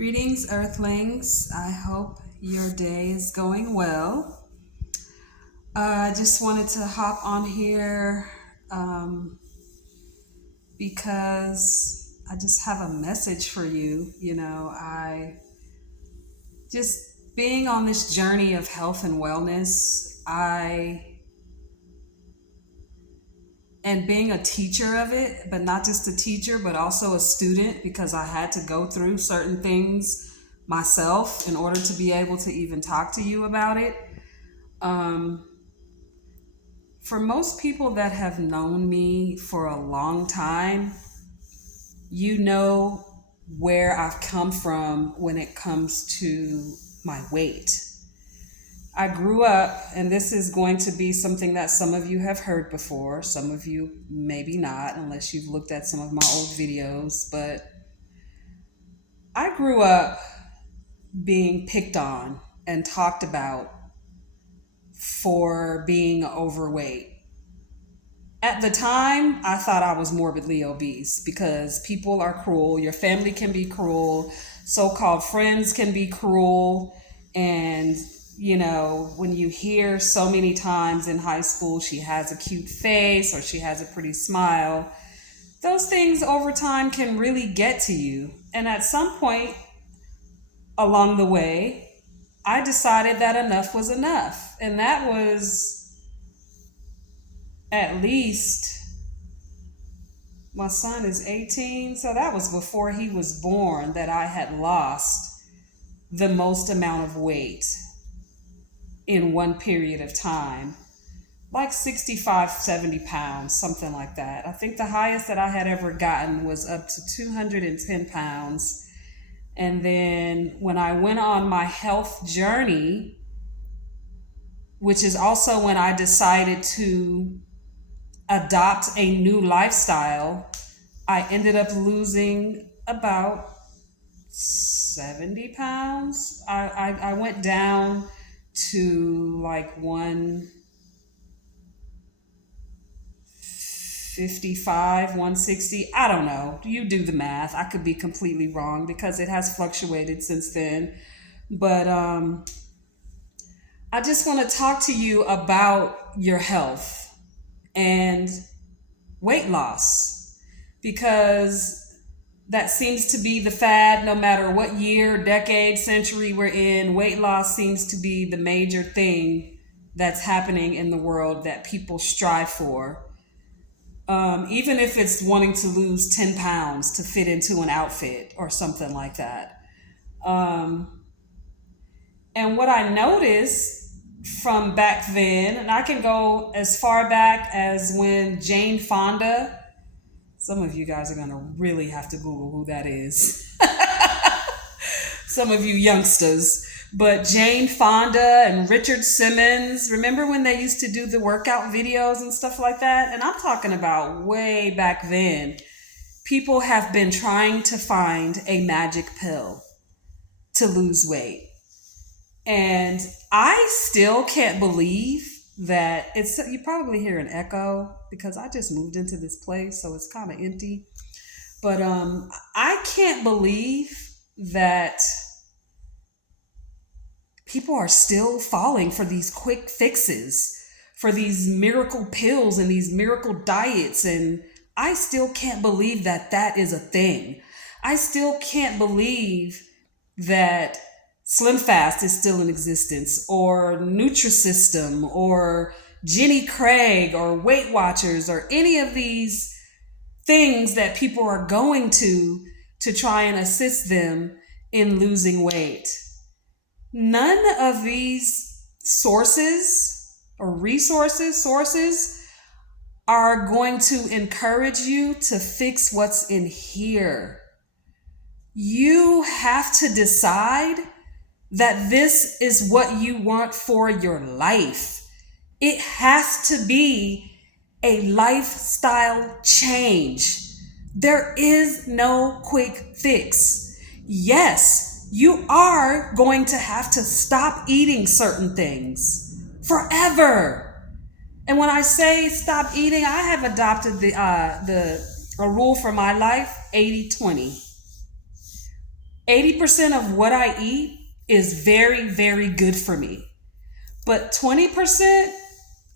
Greetings, Earthlings. I hope your day is going well. I just wanted to hop on here because I just have a message for you. I just being on this journey of health and wellness, and being a teacher of it, but not just a teacher, but also a student because I had to go through certain things myself in order to be able to even talk to you about it. Um, for most people that have known me for a long time, you know where I've come from when it comes to my weight. I grew up, and this is going to be something that some of you have heard before, some of you maybe not, unless you've looked at some of my old videos, but I grew up being picked on and talked about for being overweight. At the time, I thought I was morbidly obese because people are cruel. Your family can be cruel. So called friends can be cruel. And, when you hear so many times in high school, she has a cute face or she has a pretty smile, those things over time can really get to you. And at some point along the way, I decided that enough was enough. And that was at least my son is 18, so that was before he was born that I had lost the most amount of weight in one period of time, like 65, 70 pounds, something like that. I think the highest that I had ever gotten was up to 210 pounds. And then when I went on my health journey, which is also when I decided to adopt a new lifestyle, I ended up losing about 70 pounds. I went down to like 155, 160. I don't know. You do the math. I could be completely wrong because it has fluctuated since then. But I just want to talk to you about your health and weight loss because that seems to be the fad no matter what year, decade, century we're in. Weight loss seems to be the major thing that's happening in the world that people strive for. Even if it's wanting to lose 10 pounds to fit into an outfit or something like that. And what I noticed from back then, and I can go as far back as when Jane Fonda, some of you guys are going to really have to Google who that is. Some of you youngsters. But Jane Fonda and Richard Simmons, remember when they used to do the workout videos and stuff like that? And I'm talking about way back then. People have been trying to find a magic pill to lose weight. And I still can't believe that you probably hear an echo because I just moved into this place, so it's kind of empty. But I can't believe that people are still falling for these quick fixes, for these miracle pills and these miracle diets. And I still can't believe that that is a thing. I still can't believe that Slim Fast is still in existence, or Nutrisystem, or Jenny Craig, or Weight Watchers, or any of these things that people are going to try and assist them in losing weight. None of these sources are going to encourage you to fix what's in here. You have to decide that this is what you want for your life. It has to be a lifestyle change. There is no quick fix. Yes, you are going to have to stop eating certain things forever. And when I say stop eating, I have adopted a rule for my life, 80-20. 80% of what I eat is very, very good for me. But 20%,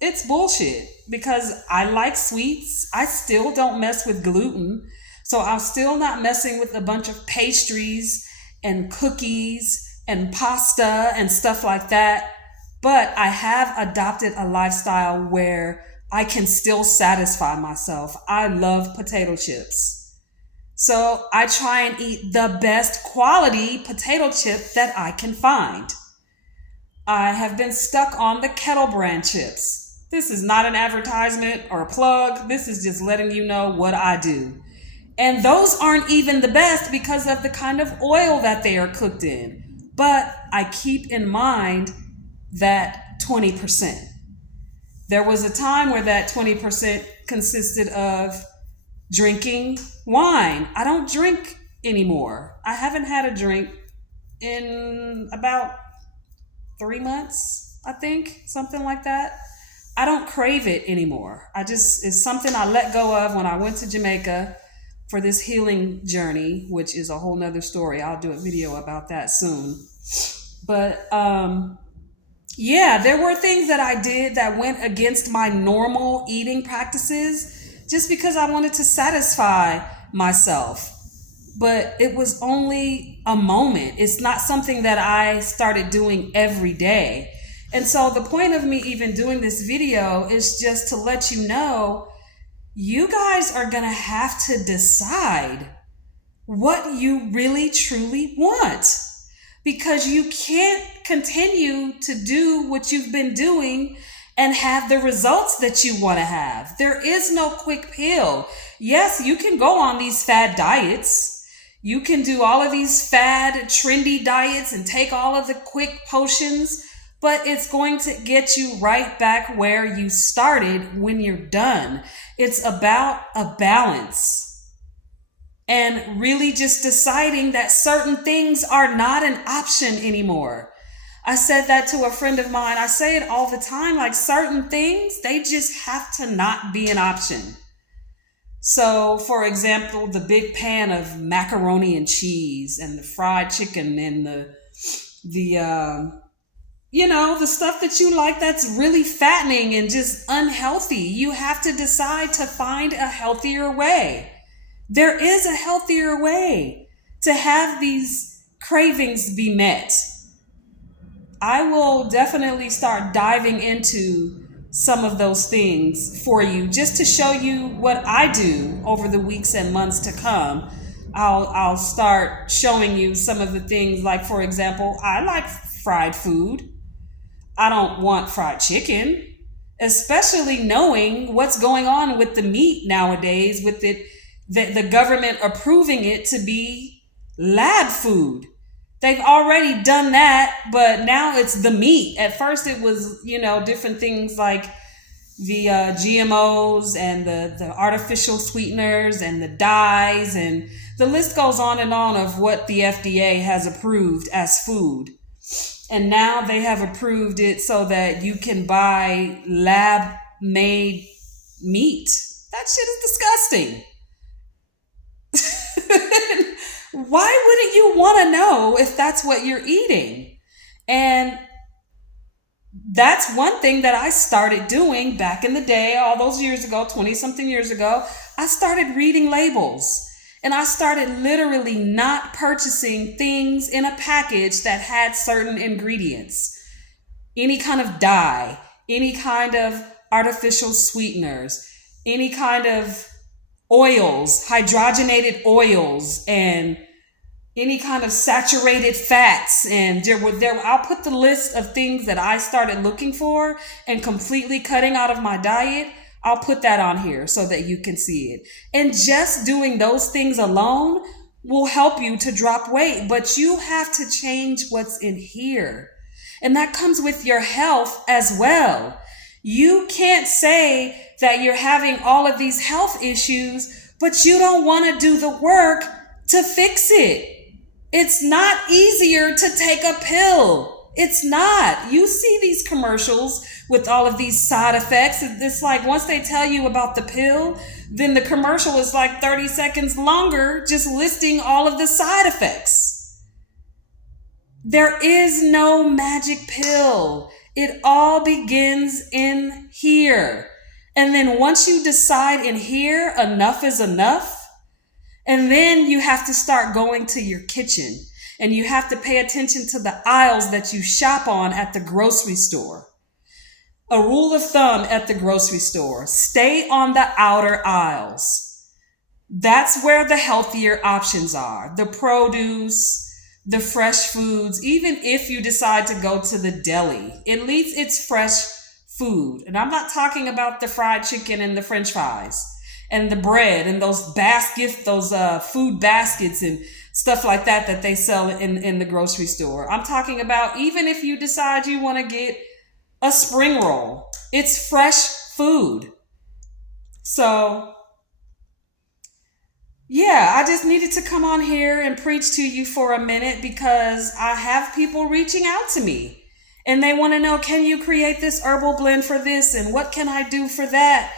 it's bullshit because I like sweets. I still don't mess with gluten. So I'm still not messing with a bunch of pastries and cookies and pasta and stuff like that. But I have adopted a lifestyle where I can still satisfy myself. I love potato chips. So I try and eat the best quality potato chip that I can find. I have been stuck on the Kettle Brand chips. This is not an advertisement or a plug. This is just letting you know what I do. And those aren't even the best because of the kind of oil that they are cooked in. But I keep in mind that 20%. There was a time where that 20% consisted of drinking wine. I don't drink anymore. I haven't had a drink in about 3 months, I think, something like that. I don't crave it anymore. It's something I let go of when I went to Jamaica for this healing journey, which is a whole nother story. I'll do a video about that soon. But yeah, there were things that I did that went against my normal eating practices just because I wanted to satisfy myself. But it was only a moment. It's not something that I started doing every day. And so the point of me even doing this video is just to let you know, you guys are going to have to decide what you really truly want, because you can't continue to do what you've been doing and have the results that you want to have. There is no quick pill. Yes, you can go on these fad diets. You can do all of these fad, trendy diets and take all of the quick potions, but it's going to get you right back where you started when you're done. It's about a balance and really just deciding that certain things are not an option anymore. I said that to a friend of mine. I say it all the time, like certain things, they just have to not be an option. So, for example, the big pan of macaroni and cheese and the fried chicken and the stuff that you like that's really fattening and just unhealthy. You have to decide to find a healthier way. There is a healthier way to have these cravings be met. I will definitely start diving into some of those things for you just to show you what I do over the weeks and months to come. I'll start showing you some of the things, like, for example, I like fried food. I don't want fried chicken, especially knowing what's going on with the meat nowadays, with the government approving it to be lab food. They've already done that, but now it's the meat. At first it was, different things like the GMOs and the artificial sweeteners and the dyes, and the list goes on and on of what the FDA has approved as food. And now they have approved it so that you can buy lab-made meat. That shit is disgusting. Why wouldn't you want to know if that's what you're eating? And that's one thing that I started doing back in the day, all those years ago, 20-something years ago. I started reading labels. And I started literally not purchasing things in a package that had certain ingredients. Any kind of dye, any kind of artificial sweeteners, any kind of oils, hydrogenated oils, and any kind of saturated fats. And I'll put the list of things that I started looking for and completely cutting out of my diet. I'll put that on here so that you can see it. And just doing those things alone will help you to drop weight, but you have to change what's in here. And that comes with your health as well. You can't say that you're having all of these health issues, but you don't want to do the work to fix it. It's not easier to take a pill. It's not. You see these commercials with all of these side effects. It's like once they tell you about the pill, then the commercial is like 30 seconds longer just listing all of the side effects. There is no magic pill. It all begins in here. And then once you decide in here, enough is enough, and then you have to start going to your kitchen and you have to pay attention to the aisles that you shop on at the grocery store. A rule of thumb at the grocery store: stay on the outer aisles. That's where the healthier options are. The produce, the fresh foods. Even if you decide to go to the deli, at least it's fresh food. And I'm not talking about the fried chicken and the french fries and the bread and those food baskets and stuff like that they sell in the grocery store. I'm talking about even if you decide you want to get a spring roll, it's fresh food. So yeah, I just needed to come on here and preach to you for a minute because I have people reaching out to me and they want to know, can you create this herbal blend for this and what can I do for that?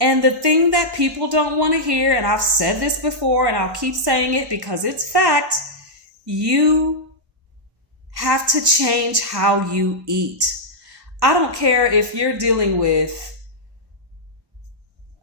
And the thing that people don't want to hear, and I've said this before and I'll keep saying it because it's fact, you have to change how you eat. I don't care if you're dealing with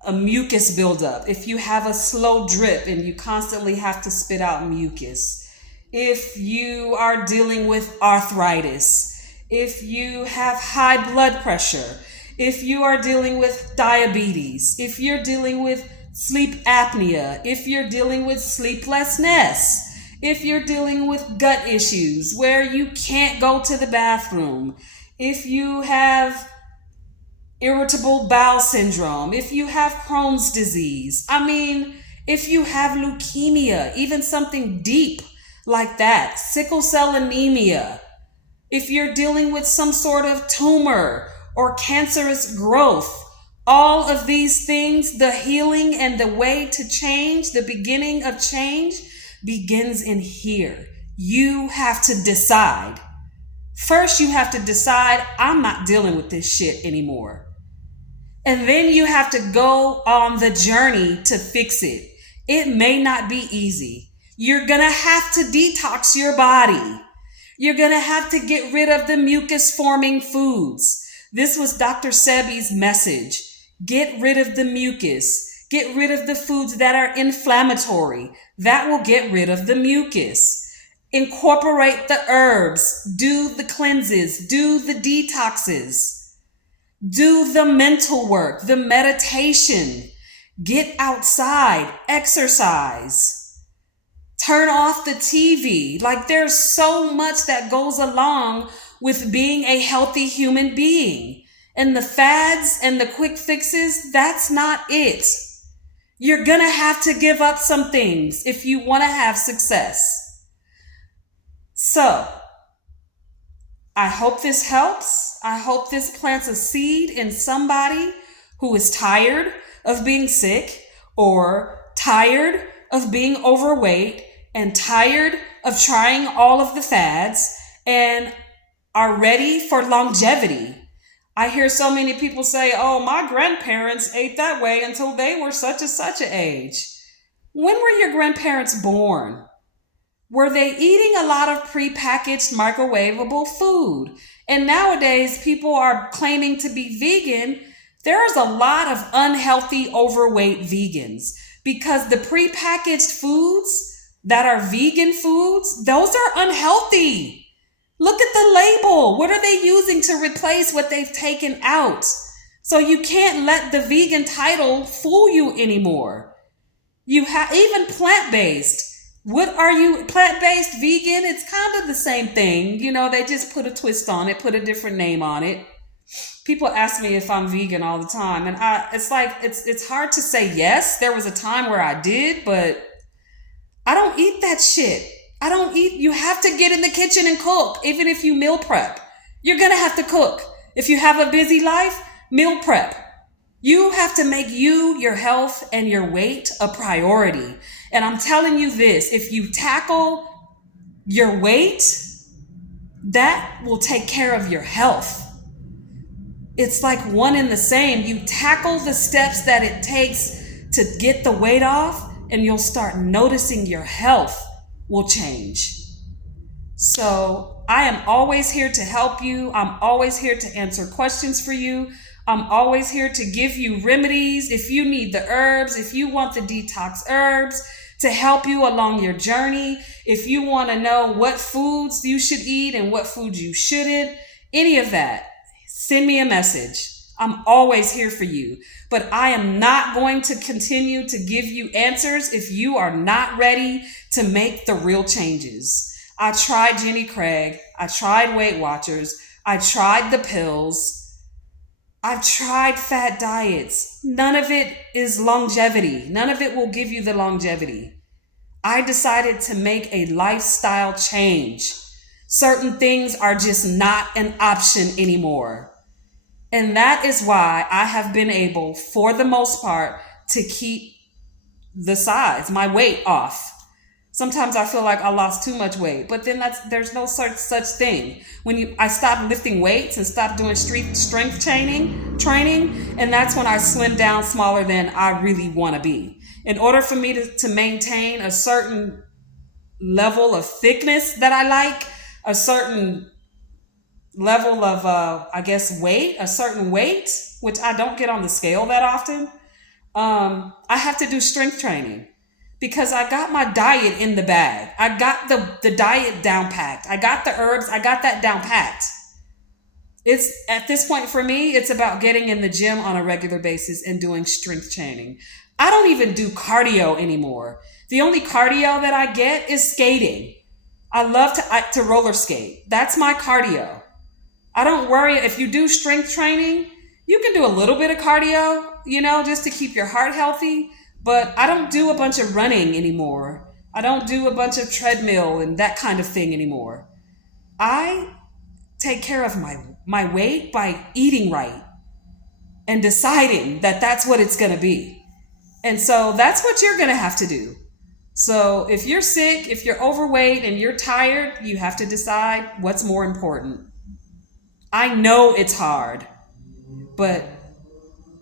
a mucus buildup, if you have a slow drip and you constantly have to spit out mucus, if you are dealing with arthritis, if you have high blood pressure, if you are dealing with diabetes, if you're dealing with sleep apnea, if you're dealing with sleeplessness, if you're dealing with gut issues where you can't go to the bathroom, if you have irritable bowel syndrome, if you have Crohn's disease, if you have leukemia, even something deep like that, sickle cell anemia, if you're dealing with some sort of tumor or cancerous growth, all of these things, the healing and the way to change, the beginning of change begins in here. You have to decide. First, you have to decide, I'm not dealing with this shit anymore. And then you have to go on the journey to fix it. It may not be easy. You're going to have to detox your body. You're going to have to get rid of the mucus forming foods. This was Dr. Sebi's message. Get rid of the mucus. Get rid of the foods that are inflammatory. That will get rid of the mucus. Incorporate the herbs. Do the cleanses. Do the detoxes. Do the mental work, the meditation. Get outside. Exercise. Turn off the TV. Like, there's so much that goes along with being a healthy human being. And the fads and the quick fixes, that's not it. You're gonna have to give up some things if you want to have success. So, I hope this helps. I hope this plants a seed in somebody who is tired of being sick or tired of being overweight and tired of trying all of the fads and are ready for longevity. I hear so many people say, oh, my grandparents ate that way until they were such and such an age. When were your grandparents born? Were they eating a lot of prepackaged microwavable food? And nowadays, people are claiming to be vegan. There's a lot of unhealthy, overweight vegans because the prepackaged foods that are vegan foods, those are unhealthy. Look at the label. What are they using to replace what they've taken out? So you can't let the vegan title fool you anymore. You have even plant-based. What are you, plant-based, vegan? It's kind of the same thing. You know, they just put a twist on it, put a different name on it. People ask me if I'm vegan all the time. And it's hard to say yes. There was a time where I did, but I don't eat that shit. You have to get in the kitchen and cook. Even if you meal prep, you're going to have to cook. If you have a busy life, meal prep. You have to make you, your health, and your weight a priority. And I'm telling you this, if you tackle your weight, that will take care of your health. It's like one and the same. You tackle the steps that it takes to get the weight off, and you'll start noticing your health will change. So I am always here to help you. I'm always here to answer questions for you. I'm always here to give you remedies. If you need the herbs, if you want the detox herbs to help you along your journey, if you want to know what foods you should eat and what foods you shouldn't, any of that, send me a message. I'm always here for you. But I am not going to continue to give you answers if you are not ready to make the real changes. I tried Jenny Craig. I tried Weight Watchers. I tried the pills. I've tried fat diets. None of it is longevity. None of it will give you the longevity. I decided to make a lifestyle change. Certain things are just not an option anymore. And that is why I have been able, for the most part, to keep the size, my weight off. Sometimes I feel like I lost too much weight, but then there's no such thing. I stopped lifting weights and stopped doing strength training, and that's when I slimmed down smaller than I really want to be. In order for me to maintain a certain level of thickness that I like, a certain level of, weight, a certain weight, which I don't get on the scale that often, I have to do strength training. Because I got my diet in the bag. I got the diet down packed. I got the herbs. I got that down packed. It's at this point for me, it's about getting in the gym on a regular basis and doing strength training. I don't even do cardio anymore. The only cardio that I get is skating. I love to roller skate. That's my cardio. I don't worry if you do strength training, you can do a little bit of cardio, just to keep your heart healthy. But I don't do a bunch of running anymore. I don't do a bunch of treadmill and that kind of thing anymore. I take care of my weight by eating right and deciding that that's what it's going to be. And so that's what you're going to have to do. So if you're sick, if you're overweight and you're tired, you have to decide what's more important. I know it's hard, but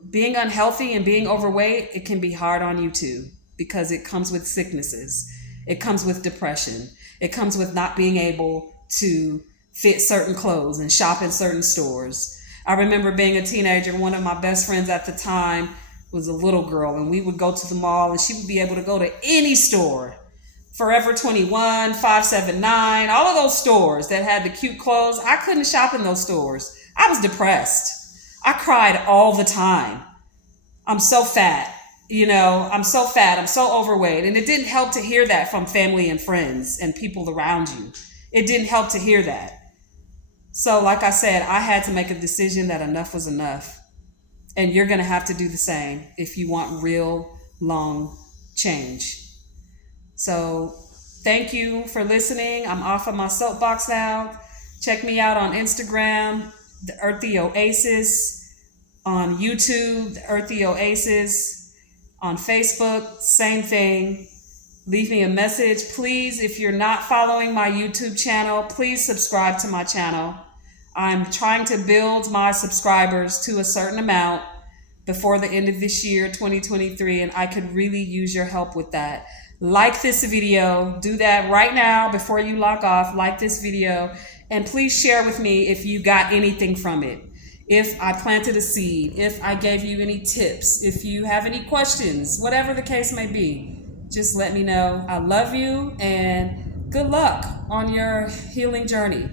being unhealthy and being overweight, it can be hard on you too, because it comes with sicknesses. It comes with depression. It comes with not being able to fit certain clothes and shop in certain stores. I remember being a teenager, one of my best friends at the time was a little girl, and we would go to the mall and she would be able to go to any store. Forever 21, 579, all of those stores that had the cute clothes. I couldn't shop in those stores. I was depressed. I cried all the time. I'm so fat, I'm so fat, I'm so overweight. And it didn't help to hear that from family and friends and people around you. It didn't help to hear that. So like I said, I had to make a decision that enough was enough. And you're going to have to do the same if you want real long change. So thank you for listening. I'm off of my soapbox now. Check me out on Instagram, The Earthy Oasis, on YouTube, The Earthy Oasis, on Facebook, same thing. Leave me a message. Please, if you're not following my YouTube channel, please subscribe to my channel. I'm trying to build my subscribers to a certain amount before the end of this year, 2023, and I could really use your help with that. Like this video. Do that right now before you log off. Like this video. And please share with me if you got anything from it. If I planted a seed, if I gave you any tips, if you have any questions, whatever the case may be, just let me know. I love you and good luck on your healing journey.